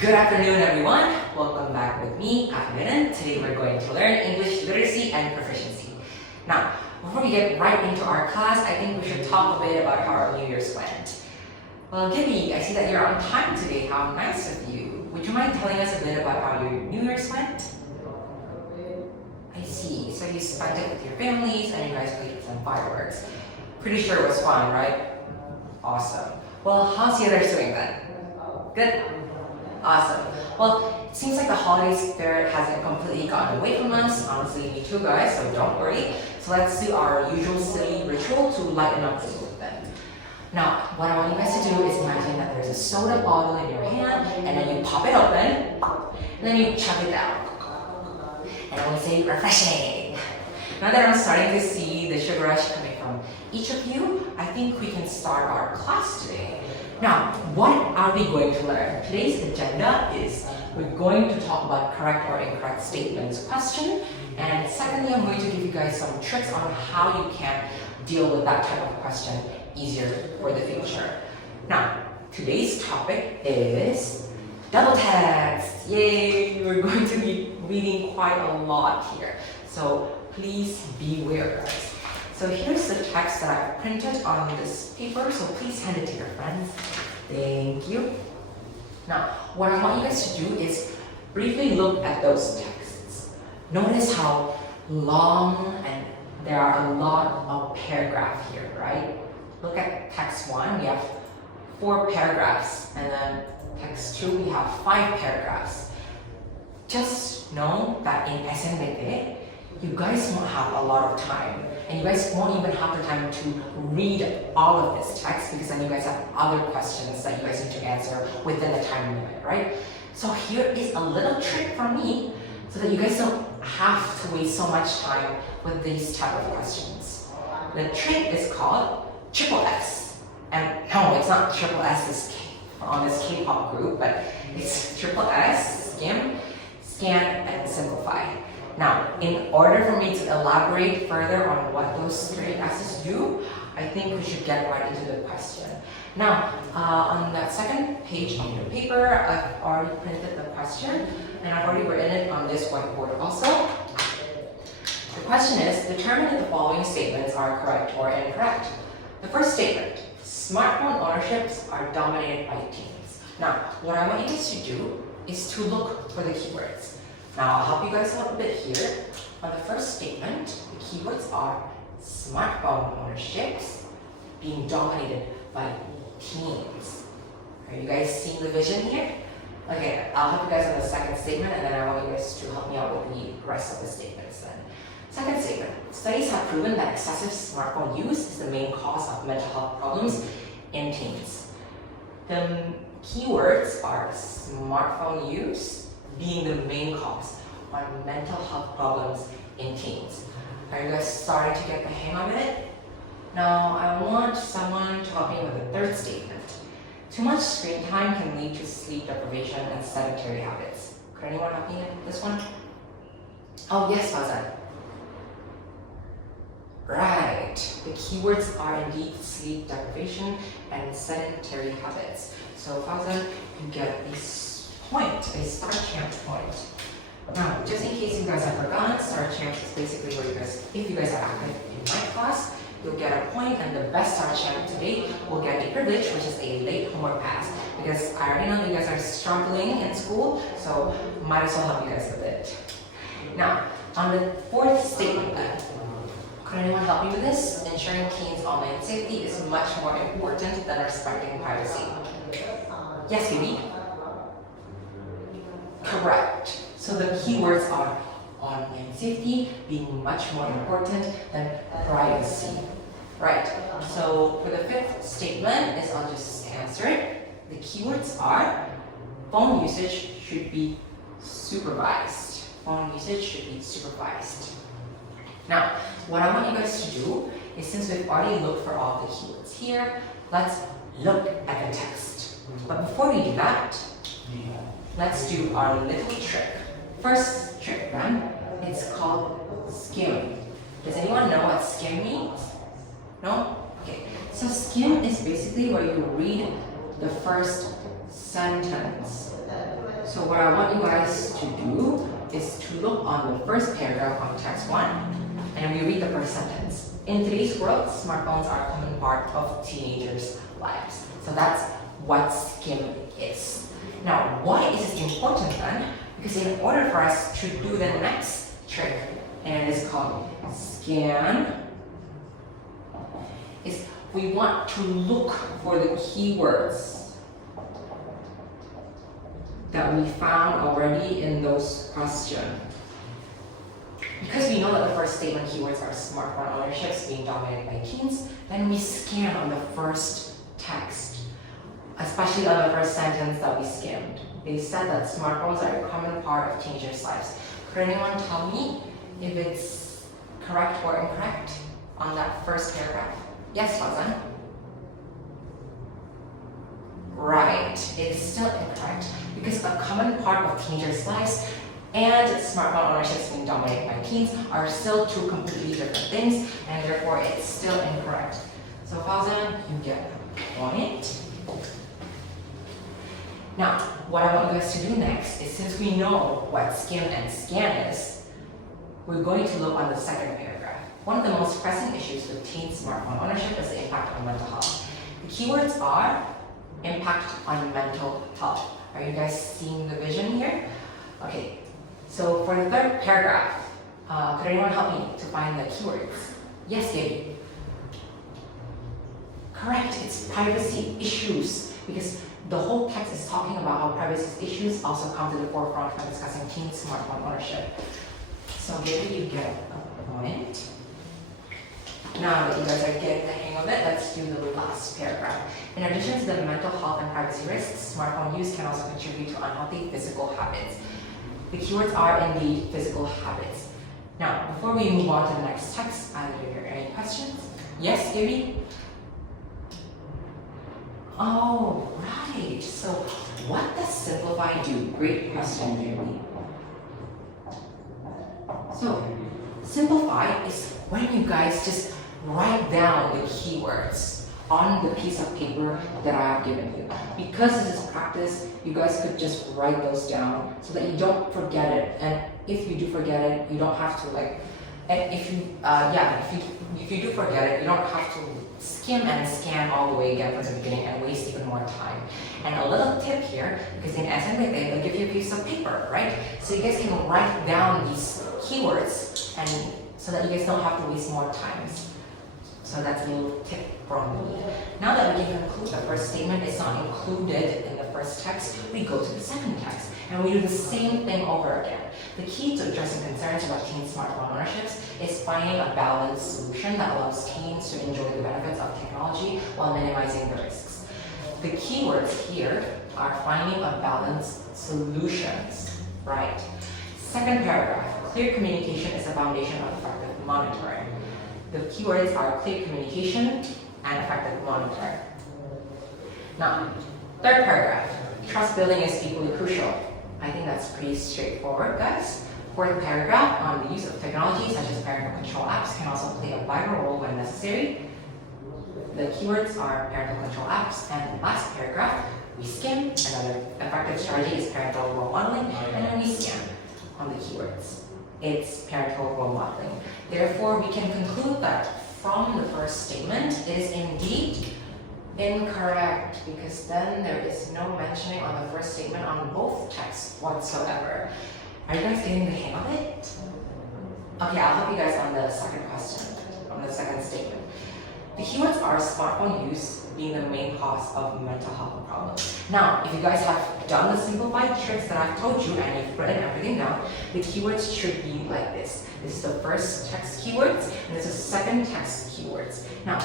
Good afternoon, everyone. Welcome back with me, Akmiran. Today we're going to learn English literacy and proficiency. Now, before we get right into our class, I think we should talk a bit about how our New Year's went. Well, Gibby, I see that you're on time today. How nice of you. Would you mind telling us a bit about how your New Year's went? I see. So you spent it with your families and you guys played with some fireworks. Pretty sure it was fun, right? Awesome. Well, how's the others doing then? Good? Awesome. Well, it seems like the holiday spirit hasn't completely gotten away from us. Honestly, me too, guys, so don't worry. So let's do our usual silly ritual to lighten up the mood then. Now, what I want you guys to do is imagine that there's a soda bottle in your hand, and then you pop it open, and then you chug it down. And then we say, refreshing. Now that I'm starting to see the sugar rush coming from each of you, I think we can start our class today. Now, what are we going to learn? Today's agenda is we're going to talk about correct or incorrect statements question, and secondly, I'm going to give you guys some tricks on how you can deal with that type of question easier for the future. Now, today's topic is double text. Yay! We're going to be reading quite a lot here, so please beware, guys. So here's the text that I've printed on this paper, so please hand it to your friends. Thank you. Now, what I want you guys to do is briefly look at those texts. Notice how long and there are a lot of paragraphs here, right? Look at text 1, we have 4 paragraphs, and then text 2, we have 5 paragraphs. Just know that in SNBT, you guys won't have a lot of time, and you guys won't even have the time to read all of this text because then you guys have other questions that you guys need to answer within the time limit, right? So here is a little trick from me so that you guys don't have to waste so much time with these type of questions. The trick is called triple S. And no, it's not triple S on this K-pop group, but it's triple S, skim, scan, and simplify. Now, in order for me to elaborate further on what those 3 S's do, I think we should get right into the question. Now, on that second page of your paper, I've already printed the question, and I've already written it on this whiteboard also. The question is, determine if the following statements are correct or incorrect. The first statement, smartphone ownerships are dominated by teens. Now, what I want you guys to do is to look for the keywords. Now, I'll help you guys out a bit here. On the first statement, the keywords are smartphone ownerships being dominated by teens. Are you guys seeing the vision here? Okay, I'll help you guys on the second statement, and then I want you guys to help me out with the rest of the statements then. Second statement, studies have proven that excessive smartphone use is the main cause of mental health problems in teens. The keywords are smartphone use being the main cause on mental health problems in teens. Are you guys starting to get the hang of it? Now, I want someone to help me with the third statement. Too much screen time can lead to sleep deprivation and sedentary habits. Could anyone help me with this one? Oh yes, Fauzan. Right, the keywords are indeed sleep deprivation and sedentary habits. So Fauzan, you get a point, a star champ point. Now, just in case you guys have forgotten, star champ is basically where you guys, if you guys are active in my class, you'll get a point, and the best star champ today will get a privilege, which is a late homework pass. Because I already know you guys are struggling in school, so might as well help you guys a bit. Now, on the fourth statement then, could anyone help me with this? Ensuring teens' online safety is much more important than respecting privacy. Yes, baby? Correct. So the keywords are online safety being much more important than privacy. Right. So for the fifth statement, I'll just answer it. The keywords are phone usage should be supervised. Phone usage should be supervised. Now, what I want you guys to do is, since we've already looked for all the keywords here, let's look at the text. But before we do that, let's do our little trick. First trick then, it's called skim. Does anyone know what skim means? No? Okay. So skim is basically where you read the first sentence. So what I want you guys to do is to look on the first paragraph on text 1 and we read the first sentence. In today's world, smartphones are a common part of teenagers' lives. So that's what SCIM is. Now, why is this important then? Because in order for us to do the next trick, and it is called scan, is we want to look for the keywords that we found already in those questions. Because we know that the first statement keywords are smartphone ownerships being dominated by teens, then we scan on the first text, especially on the first sentence that we skimmed. They said that smartphones are a common part of teenagers' lives. Could anyone tell me if it's correct or incorrect on that first paragraph? Yes, Fazan? Right, it is still incorrect because a common part of teenagers' lives and smartphone ownership being dominated by teens are still two completely different things, and therefore it's still incorrect. So Fazan, you get a point. Now, what I want you guys to do next is, since we know what skim and scan is, we're going to look on the second paragraph. One of the most pressing issues with teen smartphone ownership is the impact on mental health. The keywords are impact on mental health. Are you guys seeing the vision here? Okay, so for the third paragraph, could anyone help me to find the keywords? Yes, Gaby. Correct, it's privacy issues, because the whole text is talking about how privacy issues also come to the forefront when discussing teen smartphone ownership. So Gaby, you get a point. Now that you guys are getting the hang of it, let's do the last paragraph. In addition to the mental health and privacy risks, smartphone use can also contribute to unhealthy physical habits. The keywords are indeed physical habits. Now, before we move on to the next text, are there any questions? Yes, Gaby? Oh, right. So what does simplify do? Great question, Gaby. So simplify is when you guys just write down the keywords on the piece of paper that I have given you. Because this is practice, you guys could just write those down so that you don't forget it. And if you do forget it, you don't have to and if you do forget it, you don't have to skim and scan all the way again from the beginning and waste even more time. And a little tip here, because in SMBT, they'll give you a piece of paper, right? So you guys can write down these keywords and so that you guys don't have to waste more time. So that's a little tip from me. Now that we can conclude the first statement is not included in the first text, we go to the second text and we do the same thing over again. The key to addressing concerns about teen smartphone ownerships is finding a balanced solution that allows teens to enjoy the benefits of technology while minimizing the risks. The keywords here are finding a balanced solutions, right? Second paragraph, clear communication is the foundation of effective monitoring. The keywords are clear communication and effective monitoring. Now, third paragraph, trust building is equally crucial. I think that's pretty straightforward, guys. Fourth paragraph, on the use of technology such as parental control apps can also play a vital role when necessary. The keywords are parental control apps. And last paragraph, we skim. Another effective strategy is parental role modeling, and then we scan on the keywords. It's parental role modeling. Therefore, we can conclude that from the first statement, it is indeed incorrect, because then there is no mentioning on the first statement on both texts whatsoever. Are you guys getting the hang of it? Okay, I'll help you guys on the second question, on the second statement. The keywords are smartphone use being the main cause of mental health problems. Now, if you guys have done the simplified tricks that I've told you and you've written everything down, the keywords should be like this. This is the first text keywords, and this is the second text keywords. Now,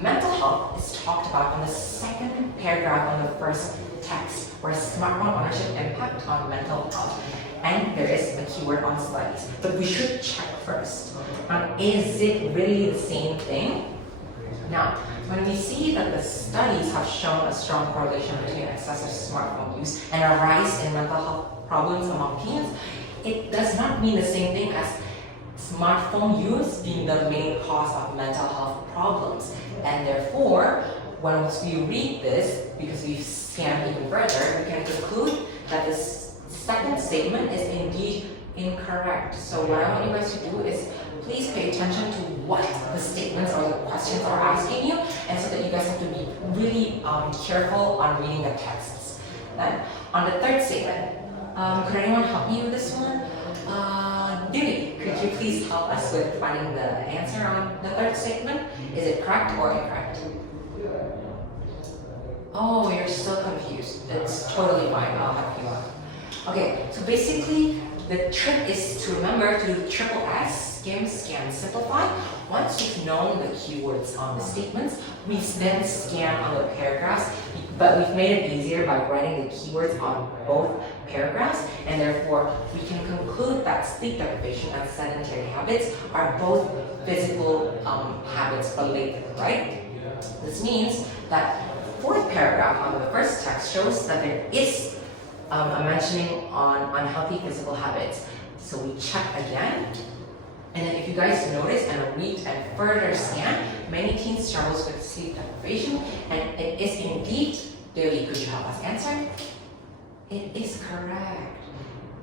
mental health is talked about on the second paragraph on the first text, where smartphone ownership impact on mental health. And there is a keyword on studies, but we should check first. Is it really the same thing? Now, when we see that the studies have shown a strong correlation between excessive smartphone use and a rise in mental health problems among teens, it does not mean the same thing as smartphone use being the main cause of mental health problems. And therefore, once we read this, because we've scanned even further, we can conclude that this second statement is indeed incorrect. So what I want you guys to do is please pay attention to what the statements or the questions are asking you, and so that you guys have to be really careful on reading the texts. Then on the third statement, could anyone help me with this one? Dewey, could you please help us with finding the answer on the third statement? Is it correct or incorrect? Oh, you're still confused. It's totally fine. I'll help you out. Okay, so basically, the trick is to remember to do triple S, skim, scan, simplify. Once you've known the keywords on the statements, we then scan on the paragraphs, but we've made it easier by writing the keywords on both paragraphs, and therefore we can conclude that sleep deprivation and sedentary habits are both physical habits related, right? This means that fourth paragraph on the first text shows that there is a mentioning on unhealthy physical habits. So we check again, and then if you guys notice and read and further scan, many teens struggles with sleep deprivation, and it is indeed. Devi, could you help us answer? It is correct.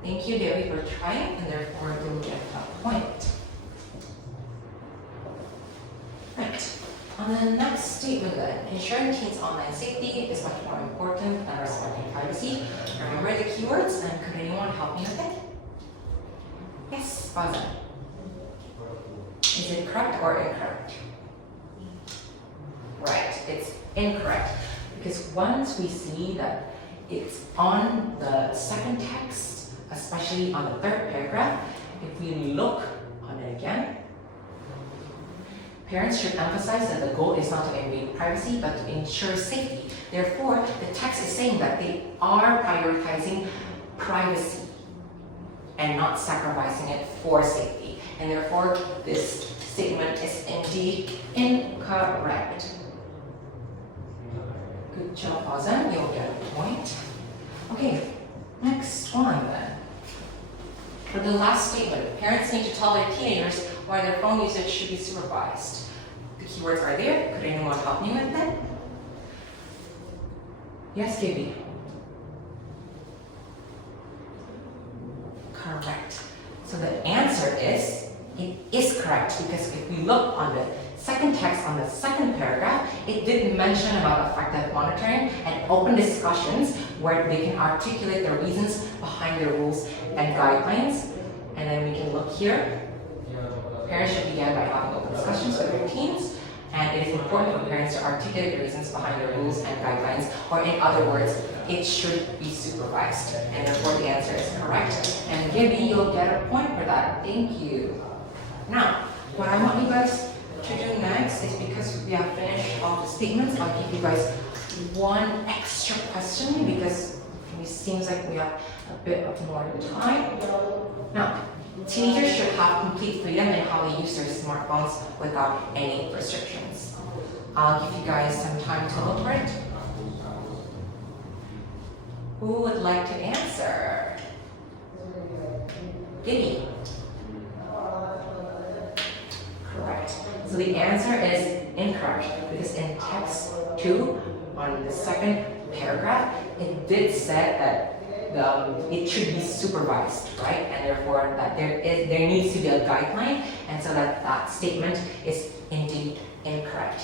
Thank you, Devi, for trying, and therefore you'll get a point. Right. On the next statement then, ensuring teens' online safety is much more important than respecting privacy. Remember the keywords, and could anyone help me with it? Yes, Fauzan. Is it correct or incorrect? Right, it's incorrect. Because once we see that it's on the second text, especially on the third paragraph, if we look on it again, parents should emphasize that the goal is not to invade privacy, but to ensure safety. Therefore, the text is saying that they are prioritizing privacy and not sacrificing it for safety. And therefore, this statement is indeed incorrect. Good job, Fauzan. You'll get a point. Okay, next one then. For the last statement, parents need to tell their teenagers why their phone usage should be supervised. The keywords are there. Could anyone help me with that? Yes, Gaby. Correct. So the answer is, it is correct, because if we look on the second text on the second paragraph, it did mention about effective monitoring and open discussions where they can articulate the reasons behind the rules and guidelines. And then we can look here. Parents should begin by having open discussions with their teens, and it is important for parents to articulate the reasons behind the rules and guidelines, or in other words, it should be supervised. And therefore the answer is correct. And Gibby, you'll get a point for that. Thank you. Now, what I want you guys to do next is, because we have finished all the statements, I'll give you guys one extra question, because it seems like we have a bit of more time. Now, teenagers should have complete freedom in how they use their smartphones without any restrictions. I'll give you guys some time to look for it. Who would like to answer? Giddy. Correct. So the answer is incorrect, because in text 2, on the second paragraph, it did say that it should be supervised, right? And therefore that there needs to be a guideline, and so that statement is indeed incorrect.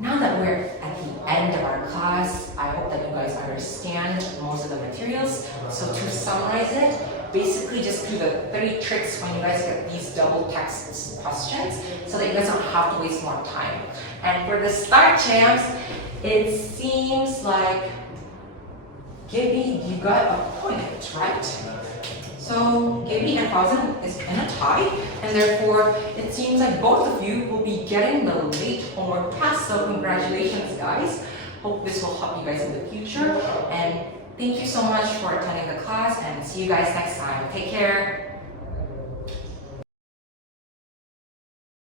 Now that we're at the end of our class, I hope that you guys understand most of the materials. So to summarize it, basically just do the 3 tricks when you guys get these double text questions, so that you guys don't have to waste more time. And for the start champs, it seems like Gibby, you got a point, right? So Gibby and Fauzan is in a tie, and therefore it seems like both of you will be getting the late homework pass. So congratulations, guys. Hope this will help you guys in the future. And thank you so much for attending the class, and see you guys next time. Take care.